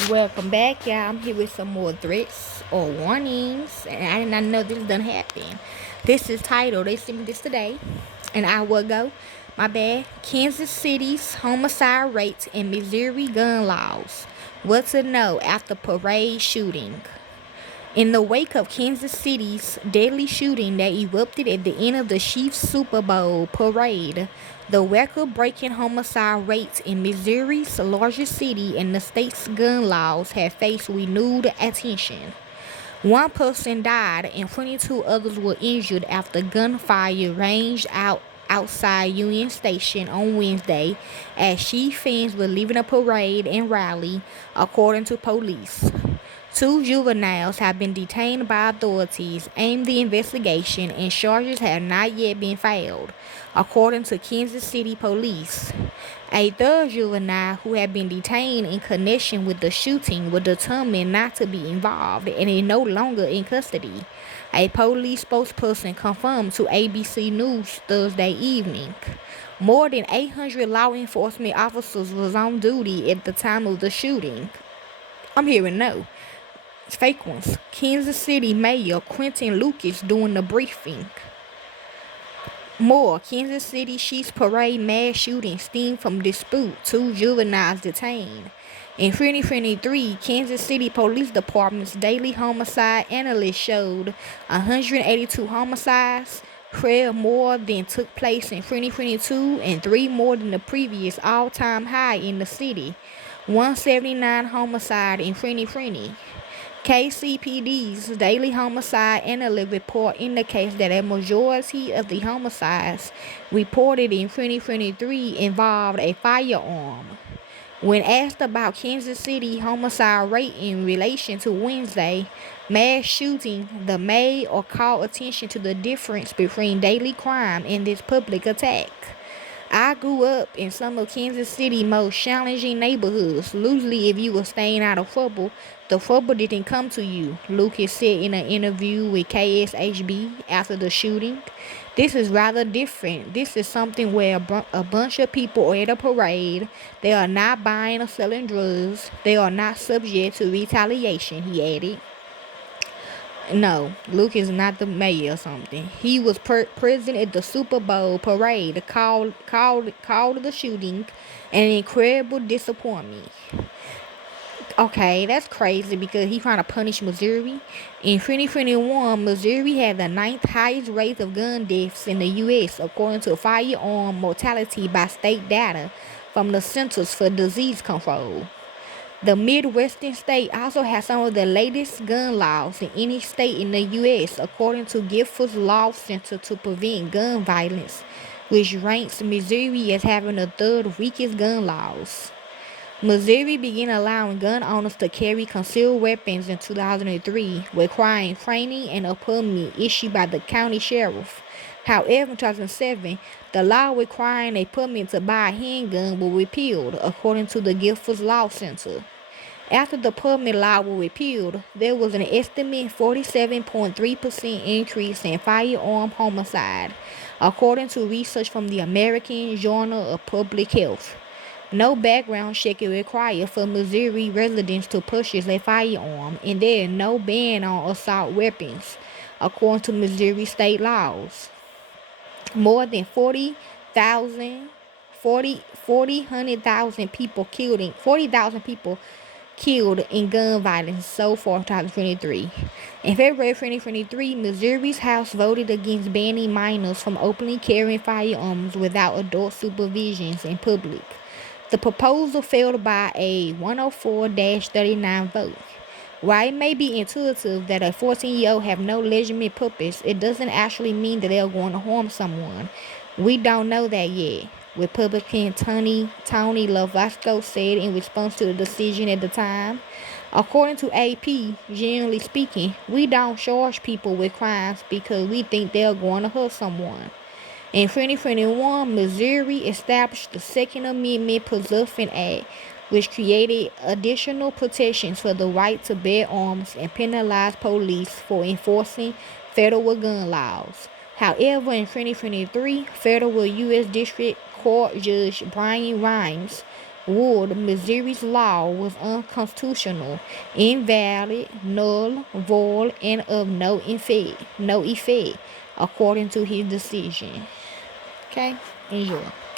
Welcome back, y'all. I'm here with some more threats or warnings, and I did not know this done happen. This is titled, they sent me this today, an hour ago. My bad. Kansas City's homicide rates and Missouri gun laws. What to know after parade shooting. In the wake of Kansas City's deadly shooting that erupted at the end of the Chiefs Super Bowl parade, the record-breaking homicide rates in Missouri's largest city and the state's gun laws have faced renewed attention. One person died and 22 others were injured after gunfire ranged outside Union Station on Wednesday as Chiefs fans were leaving a parade and rally, according to police. Two juveniles have been detained by authorities aimed the investigation and charges have not yet been filed, according to Kansas City police. A third juvenile who had been detained in connection with the shooting was determined not to be involved and is no longer in custody. A police spokesperson confirmed to ABC News Thursday evening. More than 800 law enforcement officers was on duty at the time of the shooting. I'm hearing no. Fake ones. Kansas City Mayor Quentin Lucas doing the briefing. More. Kansas City Chiefs parade mass shooting stemmed from dispute. Two juveniles detained. In 2023, Kansas City Police Department's daily homicide analyst showed 182 homicides, 12 more than took place in 2022 and 3 more than the previous all-time high in the city. 179 homicide in 2020. KCPD's daily homicide analyst report indicates that a majority of the homicides reported in 2023 involved a firearm. When asked about Kansas City homicide rate in relation to Wednesday mass shooting, the mayor called attention to the difference between daily crime and this public attack. I grew up in some of Kansas City's most challenging neighborhoods. Loosely, if you were staying out of trouble, the trouble didn't come to you, Lucas said in an interview with KSHB after the shooting. This is rather different. This is something where a bunch of people are at a parade. They are not buying or selling drugs. They are not subject to retaliation, he added. No, Luke is not the mayor or something. He was present at the Super Bowl parade, called the shooting an incredible disappointment. Okay, that's crazy because he's trying to punish Missouri. In 2021, Missouri had the ninth highest rate of gun deaths in the U.S. according to firearm mortality by state data from the Centers for Disease Control. The Midwestern state also has some of the latest gun laws in any state in the U.S., according to Giffords Law Center to Prevent Gun Violence, which ranks Missouri as having the third weakest gun laws. Missouri began allowing gun owners to carry concealed weapons in 2003, requiring training and a permit issued by the county sheriff. However, in 2007, the law requiring a permit to buy a handgun was repealed, according to the Giffords Law Center. After the permit law was repealed, there was an estimated 47.3% increase in firearm homicide, according to research from the American Journal of Public Health. No background check is required for Missouri residents to purchase a firearm, and there is no ban on assault weapons, according to Missouri state laws. More than 100,000 people killed in gun violence so far in 2023. In February 2023, Missouri's House voted against banning minors from openly carrying firearms without adult supervision in public. The proposal failed by a 104-39 vote. While it may be intuitive that a 14-year-old have no legitimate purpose, it doesn't actually mean that they are going to harm someone. We don't know that yet, Republican Tony LaVasco said in response to the decision at the time. According to AP, generally speaking, we don't charge people with crimes because we think they're going to hurt someone. In 2021, Missouri established the Second Amendment Preservation Act, which created additional protections for the right to bear arms and penalized police for enforcing federal gun laws. However, in 2023, federal U.S. District Court Judge Brian Rimes ruled Missouri's law was unconstitutional, invalid, null, void, and of no effect, according to his decision. Okay, enjoy.